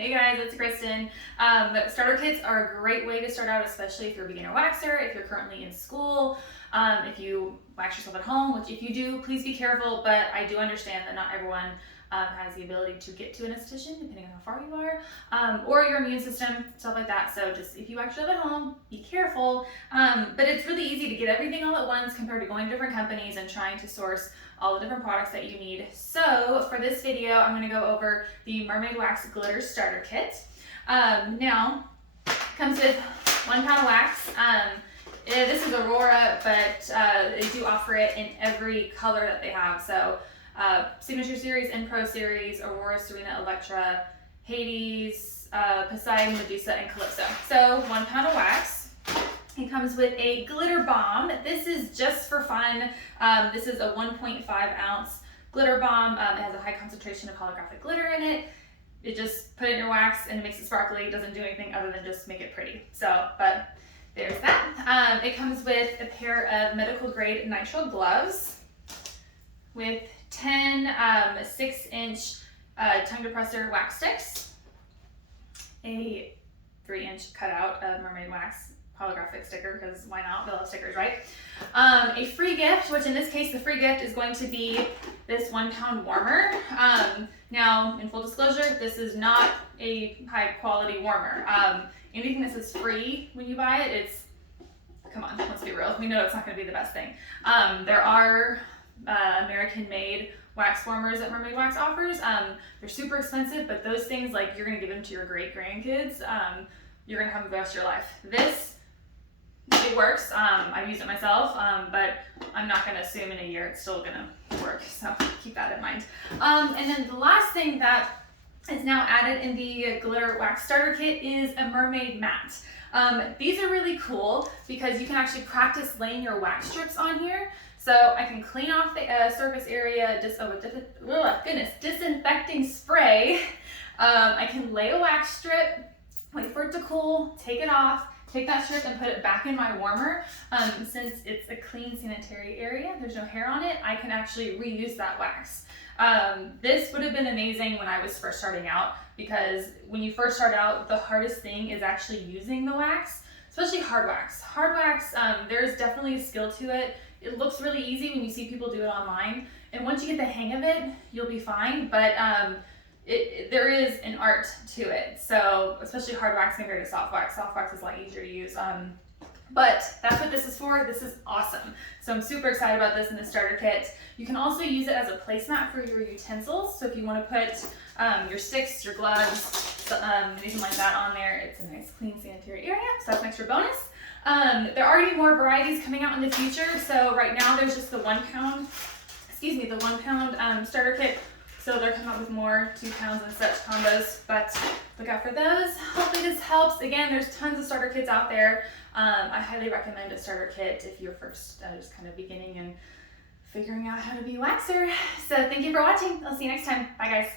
Hey guys, it's Kristen. Starter kits are a great way to start out, especially if you're a beginner waxer, if you're currently in school, if you wax yourself at home, which if you do, please be careful, but I do understand that not everyone has the ability to get to an esthetician, depending on how far you are, or your immune system, stuff like that. So just if you wax yourself at home, be careful. But it's really easy to get everything all at once compared to going to different companies and trying to source all the different products that you need. So for this video, I'm going to go over the Mermaid Wax Glitter Starter Kit. Now, it comes with 1 pound of wax. This is Aurora, but they do offer it in every color that they have. So Signature Series, and Pro Series, Aurora, Serena, Electra, Hades, Poseidon, Medusa, and Calypso. So 1 pound of wax. It comes with a glitter bomb. This is just for fun. This is a 1.5 ounce glitter bomb. It has a high concentration of holographic glitter in it. You just put it in your wax and it makes it sparkly. It doesn't do anything other than just make it pretty. So, but there's that. It comes with a pair of medical grade nitrile gloves with 10 6-inch tongue depressor wax sticks, a 3-inch cutout of mermaid wax holographic sticker, because why not? We love stickers, right? A free gift, which in this case, the free gift is going to be this 1 pound warmer. Now, in full disclosure, this is not a high quality warmer. Anything that says free when you buy it, it's, come on, let's be real. We know it's not going to be the best thing. There are American-made wax warmers that Mermaid Wax offers. They're super expensive, but those things, like, you're going to give them to your great-grandkids. You're going to have them the rest of your life. This, it works. I've used it myself, but I'm not going to assume in a year it's still going to work, so keep that in mind. And then the last thing that is now added in the Glitter Wax Starter Kit is a mermaid mat. These are really cool because you can actually practice laying your wax strips on here. So I can clean off the surface area with disinfecting spray. I can lay a wax strip, wait for it to cool, take it off, take that strip and put it back in my warmer. Since it's a clean sanitary area, there's no hair on it, I can actually reuse that wax. This would have been amazing when I was first starting out, because when you first start out, the hardest thing is actually using the wax, especially hard wax. Hard wax, there's definitely a skill to it. It looks really easy when you see people do it online, and once you get the hang of it, you'll be fine, but there is an art to it. So especially hard wax compared to soft wax. Soft wax is a lot easier to use. But that's what this is for. This is awesome. So I'm super excited about this in the starter kit. You can also use it as a placemat for your utensils. So if you want to put your sticks, your gloves, anything like that on there, it's a nice clean sanitary area. So that's an extra bonus. There are already more varieties coming out in the future. So right now there's just the 1 pound, the 1 pound starter kit. So they're coming out with more 2 pounds and such combos, but look out for those. Hopefully this helps. Again, there's tons of starter kits out there. I highly recommend a starter kit if you're first just kind of beginning and figuring out how to be a waxer. So thank you for watching. I'll see you next time. Bye guys.